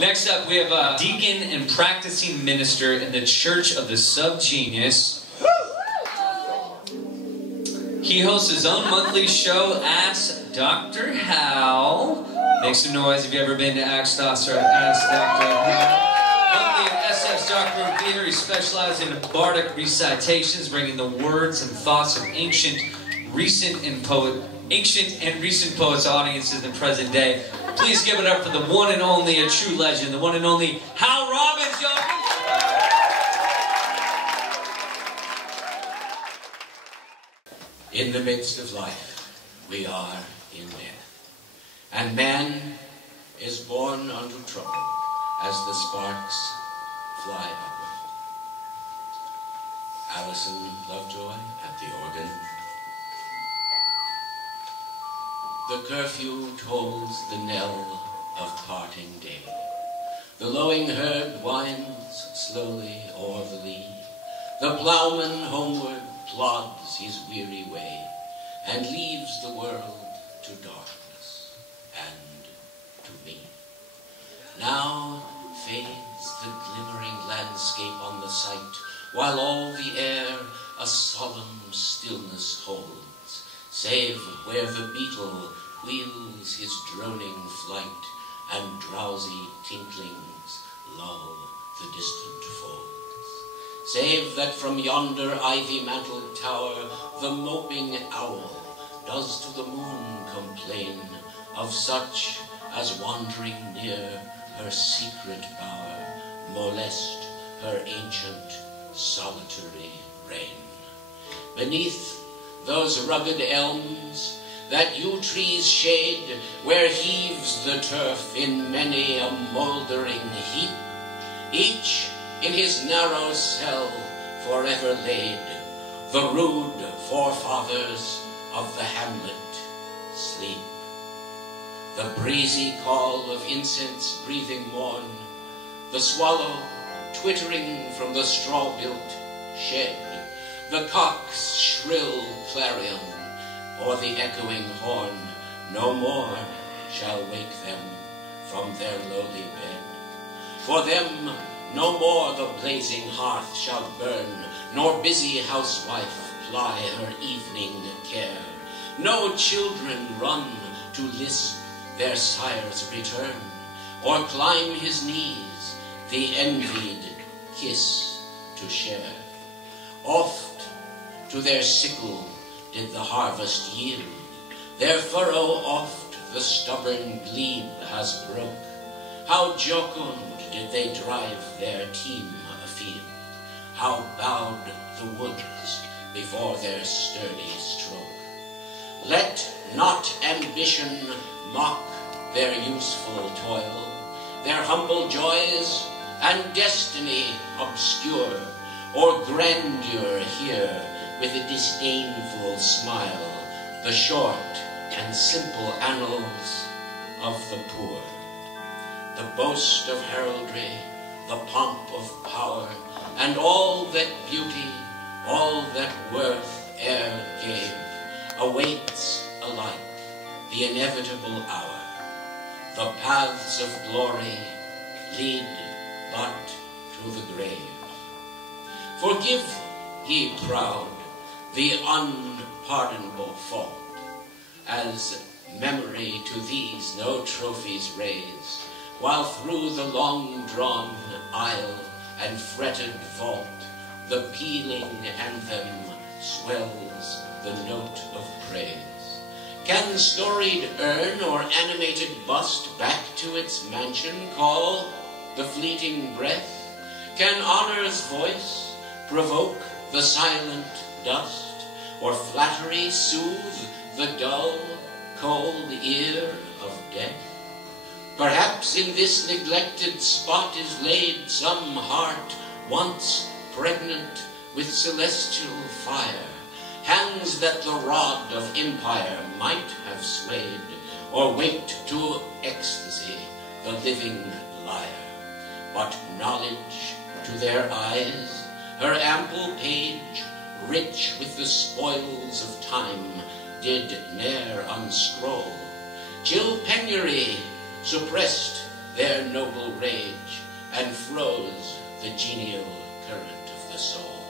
Next up, we have a deacon and practicing minister in the Church of the Subgenius. He hosts his own monthly show, Ask Dr. Hal. Make some noise if you've ever been to Ask Dr. Hal. Monthly at SF's Dark Room Theater, he specializes in bardic recitations, bringing the words and thoughts of ancient and recent poets to audiences in the present day. Please give it up for the one and only, a true legend, the one and only Hal Robbins, y'all. In the midst of life, we are in man. And man is born unto trouble as the sparks fly upward. Allison Lovejoy at the organ. The curfew tolls the knell of parting day. The lowing herd winds slowly o'er the lea. The ploughman homeward plods his weary way and leaves the world to darkness and to me. Now fades the glimmering landscape on the sight, while all the air a solemn stillness holds, save where the beetle wheels his droning flight and drowsy tinklings lull the distant folds. Save that from yonder ivy-mantled tower the moping owl does to the moon complain of such as wandering near her secret bower molest her ancient solitary reign. Beneath those rugged elms that yew trees shade, where heaves the turf in many a mouldering heap, each in his narrow cell forever laid, the rude forefathers of the hamlet sleep. The breezy call of incense-breathing morn, the swallow twittering from the straw-built shed, the cock's shrill clarion, or the echoing horn, no more shall wake them from their lowly bed. For them no more the blazing hearth shall burn, nor busy housewife ply her evening care. No children run to lisp their sire's return, or climb his knees the envied kiss to share. Oft to their sickle did the harvest yield, their furrow oft the stubborn glebe has broke. How jocund did they drive their team afield, how bowed the woods before their sturdy stroke. Let not ambition mock their useful toil, their humble joys and destiny obscure, or grandeur hear with a disdainful smile the short and simple annals of the poor. The boast of heraldry, the pomp of power, and all that beauty, all that worth e'er gave, awaits alike the inevitable hour. The paths of glory lead but to the grave. Forgive, ye proud, the unpardonable fault, as memory to these no trophies raise, while through the long-drawn aisle and fretted vault the pealing anthem swells the note of praise. Can storied urn or animated bust back to its mansion call the fleeting breath? Can honor's voice provoke the silent dust, or flattery soothe the dull, cold ear of death? Perhaps in this neglected spot is laid some heart once pregnant with celestial fire, hands that the rod of empire might have swayed, or waked to ecstasy the living lyre. But knowledge to their eyes, her ample page, rich with the spoils of time, did ne'er unscroll. Till penury suppressed their noble rage, and froze the genial current of the soul.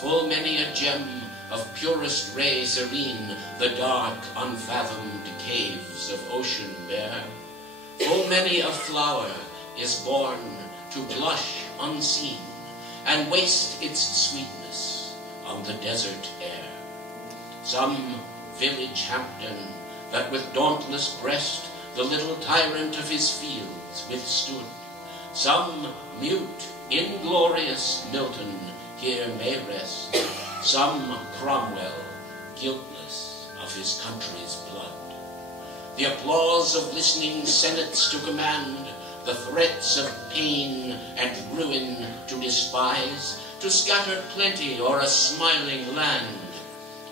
Full many a gem of purest ray serene the dark, unfathomed caves of ocean bear. Full many a flower is born to blush unseen, and waste its sweetness on the desert air. Some village Hampden that with dauntless breast the little tyrant of his fields withstood. Some mute, inglorious Milton here may rest. Some Cromwell, guiltless of his country's blood. The applause of listening senates to command, the threats of pain and ruin to despise, to scatter plenty o'er a smiling land,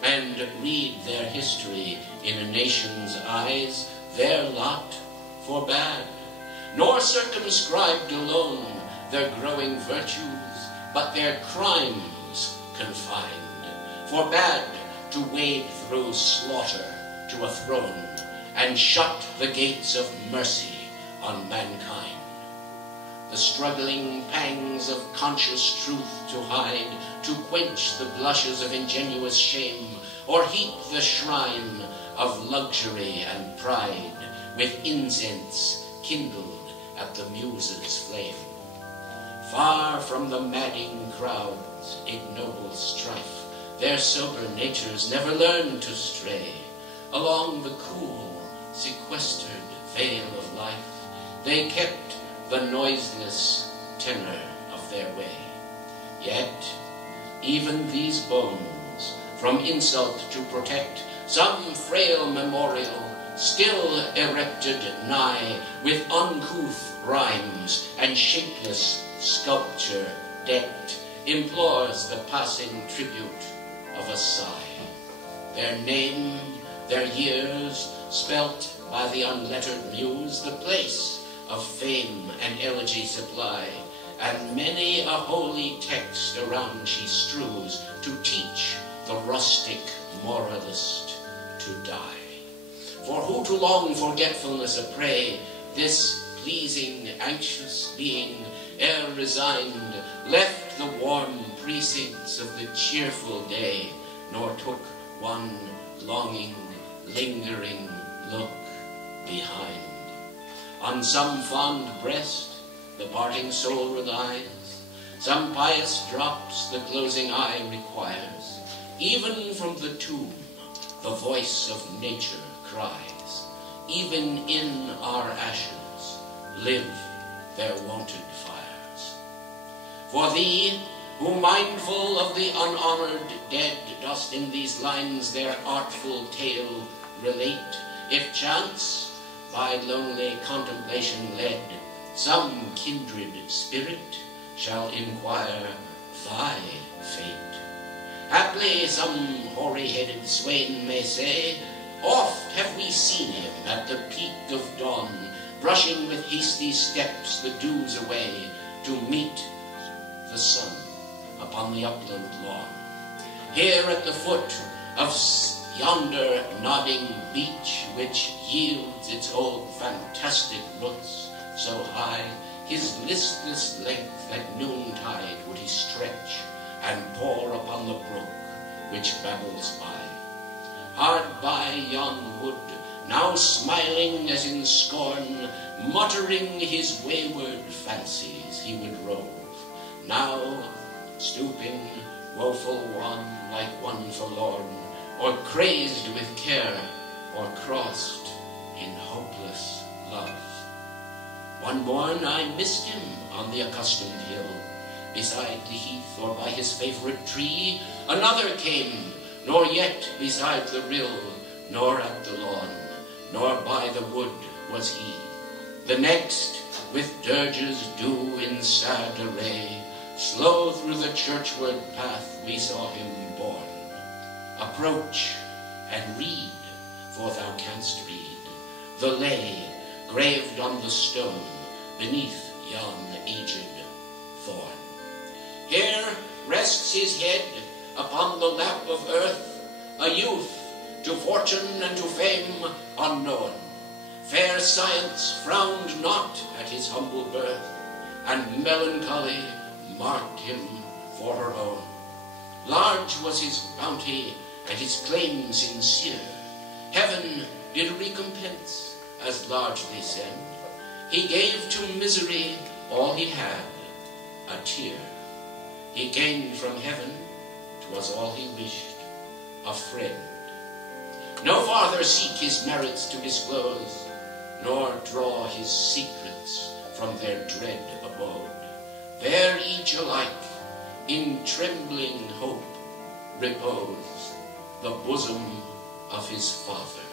and read their history in a nation's eyes, their lot forbade, nor circumscribed alone their growing virtues, but their crimes confined, forbade to wade through slaughter to a throne, and shut the gates of mercy on mankind. The struggling pangs of conscious truth to hide, to quench the blushes of ingenuous shame, or heap the shrine of luxury and pride with incense kindled at the muses' flame. Far from the madding crowd's ignoble strife, their sober natures never learned to stray along the cool, sequestered vale of life. They kept the noiseless tenor of their way. Yet, even these bones, from insult to protect, some frail memorial still erected nigh, with uncouth rhymes and shapeless sculpture decked, implores the passing tribute of a sigh. Their name, their years, spelt by the unlettered muse, the place of fame and elegy supply, and many a holy text around she strews to teach the rustic moralist to die. For who to long forgetfulness a prey, this pleasing, anxious being, ere resigned, left the warm precincts of the cheerful day, nor took one longing, lingering look behind. On some fond breast the parting soul relies, some pious drops the closing eye requires. Even from the tomb the voice of nature cries, even in our ashes live their wonted fires. For thee, who mindful of the unhonored dead, dost in these lines their artful tale relate, if chance, by lonely contemplation led, some kindred spirit shall inquire thy fate. Haply some hoary-headed swain may say, oft have we seen him at the peak of dawn, brushing with hasty steps the dews away, to meet the sun upon the upland lawn. Here at the foot of yonder nodding beech, which yields its old fantastic roots so high, his listless length at noontide would he stretch, and pour upon the brook which babbles by. Hard by yon wood, now smiling as in scorn, muttering his wayward fancies, he would rove, now stooping, woeful wan, like one forlorn, or crazed with care, or crossed in hopeless love. One morn I missed him on the accustomed hill, beside the heath or by his favorite tree. Another came, nor yet beside the rill, nor at the lawn, nor by the wood was he. The next, with dirges due in sad array, slow through the churchward path we saw him borne. Approach and read, for thou canst read, the lay graved on the stone beneath yon aged thorn. Here rests his head upon the lap of earth, a youth to fortune and to fame unknown. Fair science frowned not at his humble birth, and melancholy marked him for her own. Large was his bounty, and his claim sincere. Heaven did recompense as largely send. He gave to misery all he had, a tear. He gained from heaven, 'twas all he wished, a friend. No farther seek his merits to disclose, nor draw his secrets from their dread abode. There each alike in trembling hope repose, the bosom of his Father.